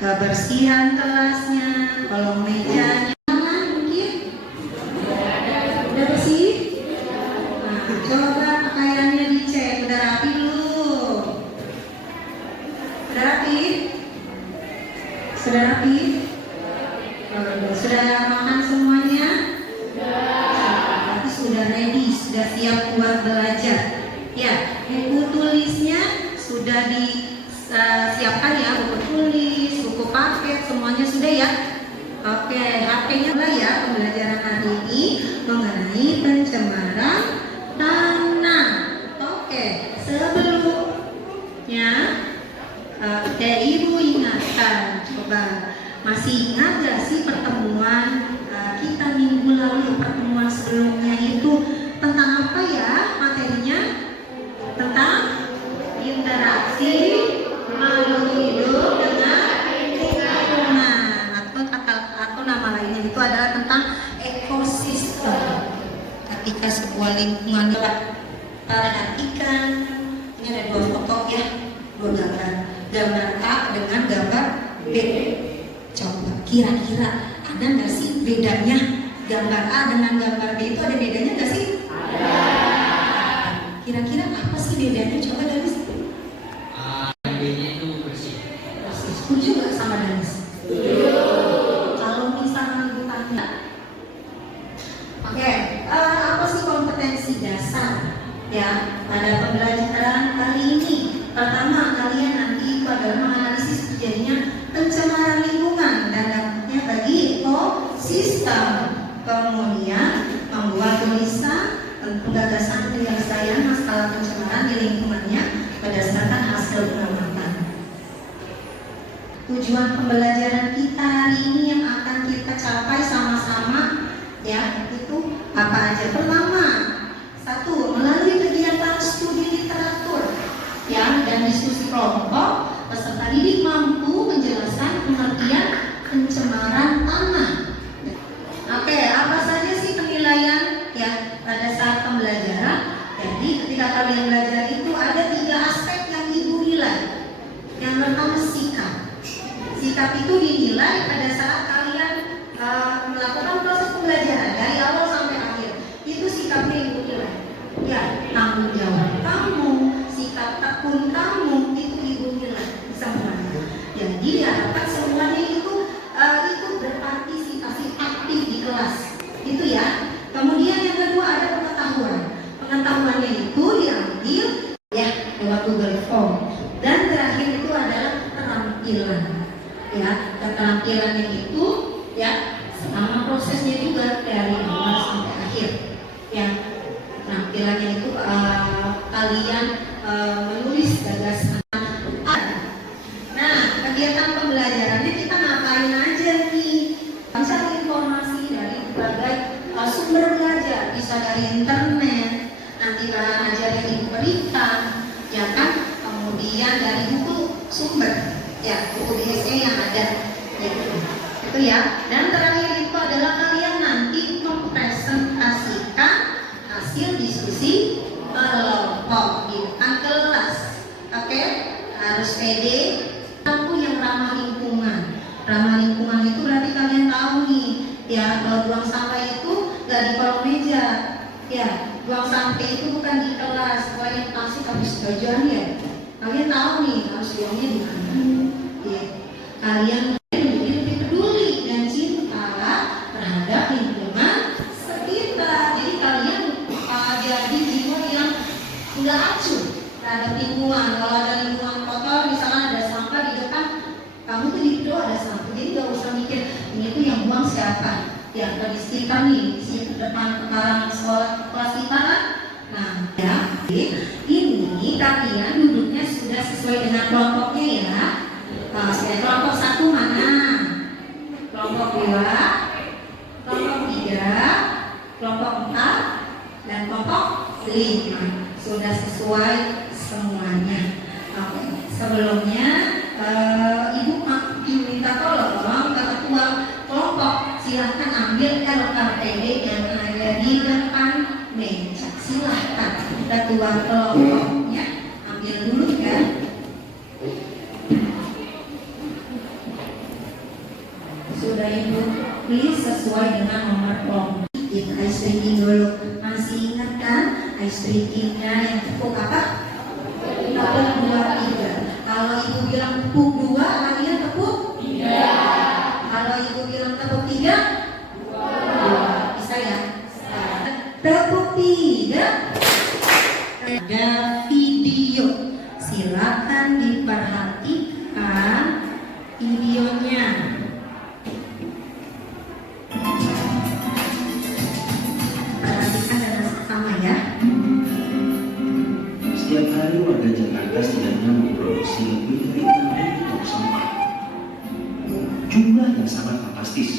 kebersihan kelasnya, kolong mejanya mungkin udah bersih. Nah, coba pakaiannya dicek, udah rapi belum? Udah rapi? Sudah rapi? Sudah makan semuanya? Berarti sudah ready, sudah siap buat belajar. Ya, buku tulisnya sudah disiapkan ya, buku tulis, buku paket, semuanya sudah ya. Oke, HP-nya lah ya pembelajaran hari ini mengenai pencemaran tanah. Oke, sebelumnya Ibu ingatkan, coba masih ingat gak sih pertemuan kita minggu lalu, pertemuan sebelumnya itu tentang apa ya materinya? Tentang interaksi makhluk hidup dengan lingkungan, atau nama lainnya itu adalah tentang ekosistem. Ketika sebuah lingkungan perhatikan, ini ada dua foto ya, dua gambar A dengan gambar B. Coba kira-kira ada nggak sih bedanya gambar A dengan gambar B itu, ada bedanya nggak sih? Ada. Kira-kira apa sih bedanya? Coba Danis. B-nya itu bersih. Bersih. Setuju nggak sama Danis? Setuju. Kalau misalnya ibu tanya, oke, apa sih kompetensi dasar ya pada pembelajaran kali ini? Pertama, kalian nanti itu adalah menganalisis terjadinya pencemaran lingkungan dan dampaknya bagi ekosistem. Kemudian membuat tulisan penggagasan penyelesaian masalah pencemaran di lingkungannya berdasarkan hasil pengamatan. Tujuan pembelajaran kita hari ini yang akan kita capai sama-sama ya itu apa aja? Pertama, satu, melalui kegiatan studi literatur ya dan diskusi kelompok, peserta didik mampu menjelaskan pengertian pencemaran tanah. Oke, apa saja sih penilaian ya pada saat pembelajaran? Jadi ketika kalian belajar itu ada 3 aspek yang ibu nilai. Yang pertama sikap. Sikap itu dinilai pada saat kalian melakukan proses pembelajaran dari awal sampai akhir. Itu sikapnya ibu nilai. Ya, tanggung jawab kamu, sikap tekun kamu itu ibu nilai semuanya. Jadi diharapkan semuanya itu berpartisipasi aktif di kelas. Itu ya. Kemudian yang kedua ada pengetahuan. Pengetahuannya itu diambil ya lewat Google Form. Dan terakhir itu adalah keterampilan. Ya, keterampilannya itu ya sama prosesnya juga dari awal sampai akhir. Ya, keterampilannya itu kalian menulis gagasan. Nah, kegiatan pembelajarannya kita ngapain aja nih? Mencari informasi dari berbagai sumber belajar, bisa dari internet, nanti bahan ajar yang ibu berikan, ya kan? Kemudian dari buku sumber, ya buku DSE yang ada, itu ya. Dan terakhir itu adalah kalian nanti mempresentasikan hasil diskusi kelompok di depan kelas. Oke, harus pede. Aku yang ramah lingkungan. Ramah lingkungan itu berarti kalian tahu nih, ya kalau buang sampah itu nggak di kolong meja. Ya, buang sampah itu bukan di kelas. Kalian pasti habis belajar ya. Kalian tahu nih harus buangnya di mana. Ya. Kalian lebih peduli dan cinta terhadap lingkungan sekitar. Jadi kalian jadi jiwa yang nggak acuh terhadap lingkungan. Kalau ada lingkungan kotor, misalnya ada sampah di depan, kamu tuh di situ ada sampah. Jadi nggak usah mikir ini tuh yang buang siapa. Ya, tadi kita nih di sini depan pekarangan sekolah kelas kita kan. Nah, ya, ini kalian duduknya sudah sesuai dengan kelompoknya ya. Kelompok 1 mana? Kelompok 2, kelompok 3, kelompok 4, dan kelompok 5. Sudah sesuai semuanya. Oke. Sebelumnya ibu minta tolong ke ketua kelompok silahkan ambil LKPD yang ada di depan meja. Silahkan ketua kelompoknya ambil dulu ya. Sudah Ibu please sesuai dengan nomor kelompok. Kita ice drinking dulu. Masih ingat kan ice drinkingnya yang tepuk apa? Tepuk 2, 3. Kalau Ibu bilang tepuk 2, kalian tepuk 3. Kalau Ibu bilang tepuk 3, 2. Bisa ya? Tepuk 3. Ada video. Silakan diperhatikan videonya. Perhatikan dengan seksama ya. Setiap hari warga Jakarta setidaknya memproduksi lebih dari 6.000 ton sampah. Jumlah yang sangat fantastis.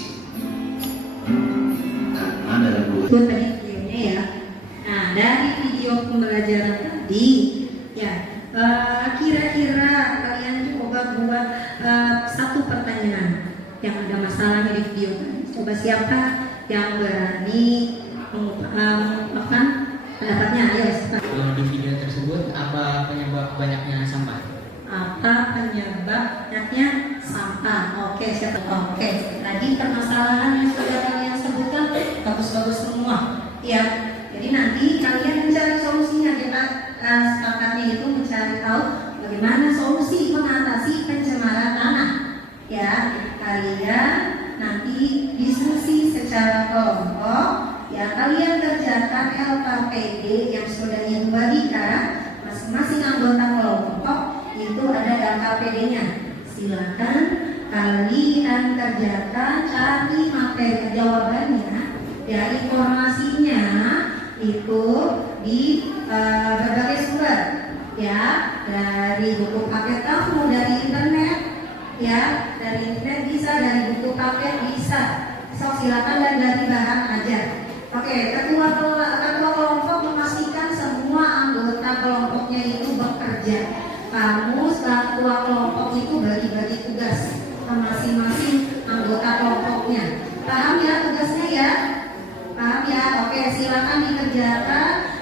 Karena dalam Itu tadi videonya ya. Nah, dari video pembelajaran tadi, ya, kira-kira kalian coba buat satu pertanyaan yang ada masalahnya di video tadi. Coba siapa yang berani mengungkapkan pendapatnya? Ayo, silakan. Kalau di video tersebut, apa penyebab banyaknya sampah? Apa penyebab banyaknya sampah? Oke, siapa? Oke, tadi permasalahan yang sudah kalian sebutkan bagus-bagus semua. Ya, jadi nanti kalian mencari solusinya. Kita sepakatnya itu mencari tahu bagaimana solusi mengatasi pencemaran tanah. Ya, kalian nanti diskusi secara kelompok. Ya, kalian kerjakan LKPD yang sudah diberikan masing-masing anggota kelompok. Itu ada LKPD-nya. Silakan kalian kerjakan, cari materi jawabannya. Ya, informasinya itu di berbagai sumber. Ya, dari buku paket kamu, dari internet. Ya, dari internet bisa, dari buku paket bisa. So, silakan dan dari bahan ajar. Oke, ketua kelompok memastikan semua anggota kelompoknya itu bekerja. Kamu sebagai ketua kelompok itu bagi-bagi tugas ke masing-masing anggota kelompoknya. Paham ya tugasnya ya? Paham ya? Oke, silakan dikerjakan.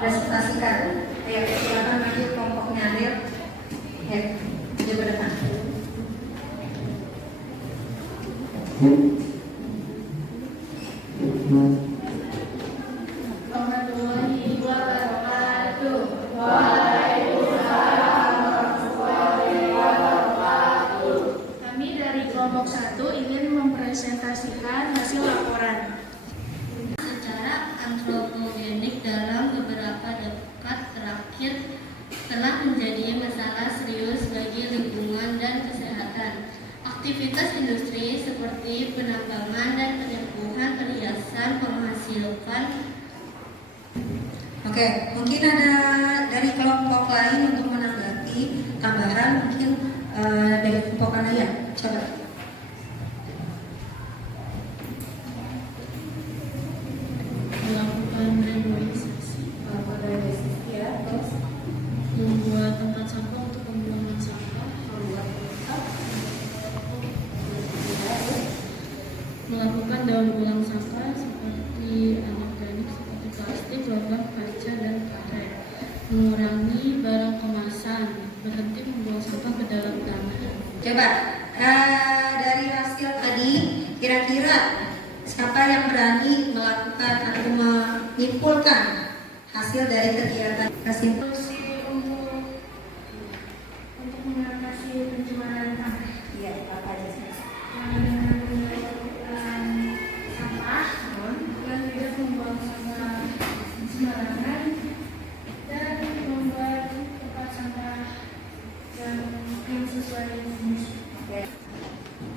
Presentasikan. Ayo, silakan maju kelompoknya Adil. Ya, maju ke depan. Kami dari kelompok 1 ingin mempresentasikan hasil laporan. Secara antropogenik dalam beberapa dekade terakhir telah menjadi masalah serius bagi lingkungan dan kesehatan. Aktivitas industri seperti penambangan dan penimbunan perhiasan menghasilkan. Oke, mungkin ada dari kelompok lain untuk menanggapi tambahan mungkin dari kelompok Anaya. Coba. Melakukan reboisasi, Ya, terus membuat tempat sampah untuk pembuangan sampah, Coba dari hasil tadi, kira-kira siapa yang berani melakukan atau menyimpulkan hasil dari kegiatan kesimpulan? Solusi untuk mengatasi pencemaran tanah Iya, apa aja sih? dengan melakukan sampah dan tidak membuang sampah sembarangan dan membuat tempat sampah yang sesuai jenis. Oke.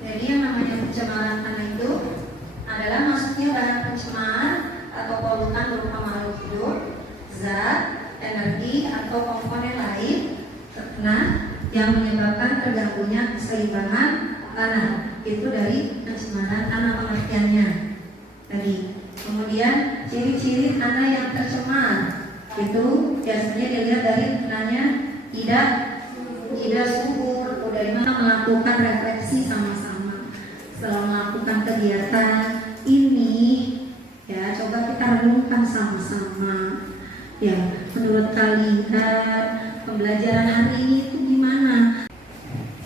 Jadi yang namanya pencemaran tanah itu adalah masuknya bahan pencemar atau polutan berupa makhluk hidup, zat, energi atau komponen lain terkena yang menyebabkan terganggunya keseimbangan tanah. Itu dari pencemaran tanah pengertiannya tadi. Kemudian ciri-ciri tanah yang tercemar itu biasanya dilihat dari tanahnya tidak subur. Udah dimana melakukan refleksi sama-sama setelah melakukan kegiatan ini, ya coba kita renungkan sama-sama. Ya, menurut kalian pembelajaran hari ini itu gimana?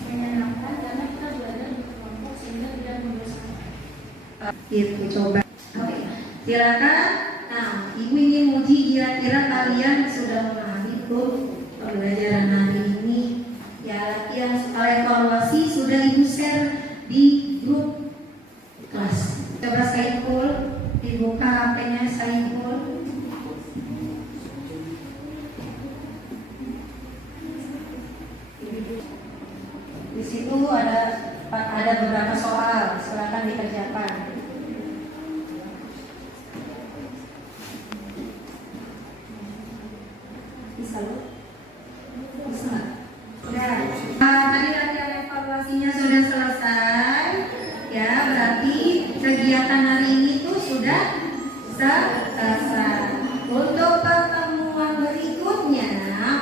Menyenangkan karena kita belajar berkelompok sehingga tidak membosankan. Gitu, coba. Oke, silakan. Nah, ibu ingin uji kira-kira kalian sudah memahami tuh pembelajaran hari ini. Ya, latihan supaya evaluasi sudah ibu share di grup kelas. Coba Saiful, dibuka HP-nya Saiful. Di situ ada beberapa soal, silakan dikerjakan. Bisa loh? Bisa. Udah. Tadi latihan evaluasinya sudah selesai. Ya, berarti kegiatan hari ini tuh sudah selesai. Untuk pertemuan berikutnya,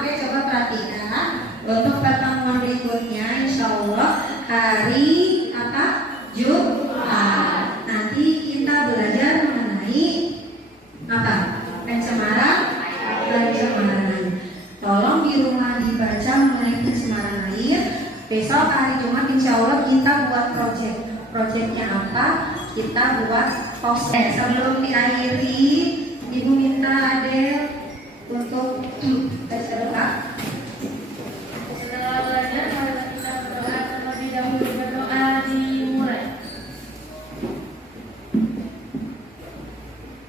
oke coba perhatikan. Untuk pertemuan berikutnya, insya Allah hari apa? Jumat. Nanti kita belajar mengenai apa? Pencemaran. Tolong di rumah dibaca mengenai pencemaran air. Besok hari Jumat insya Allah kita buat project. Projectnya apa? Kita buat poster. Sebelum diakhiri, Ibu minta Adel untuk berdoa. Setelah belajar, mari kita berdoa terlebih dahulu. Berdoa dimulai.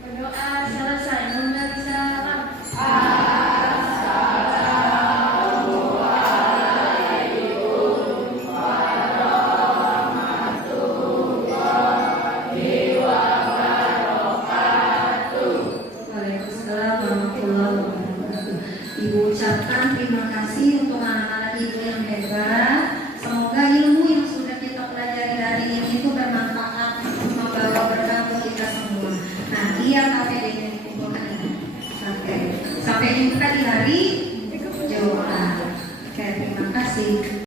Berdoa selesai. Memberi salam. Waalaikumsalam warahmatullahi wabarakatuh. Ibu ucapkan terima kasih untuk anak-anak ibu yang hebat. Semoga ilmu yang sudah kita pelajari hari ini itu bermanfaat, membawa berkah untuk kita semua. Nanti ya KPD-nya dikumpulkan ini. Sampai jumpa di hari Jumat. Oke, terima kasih.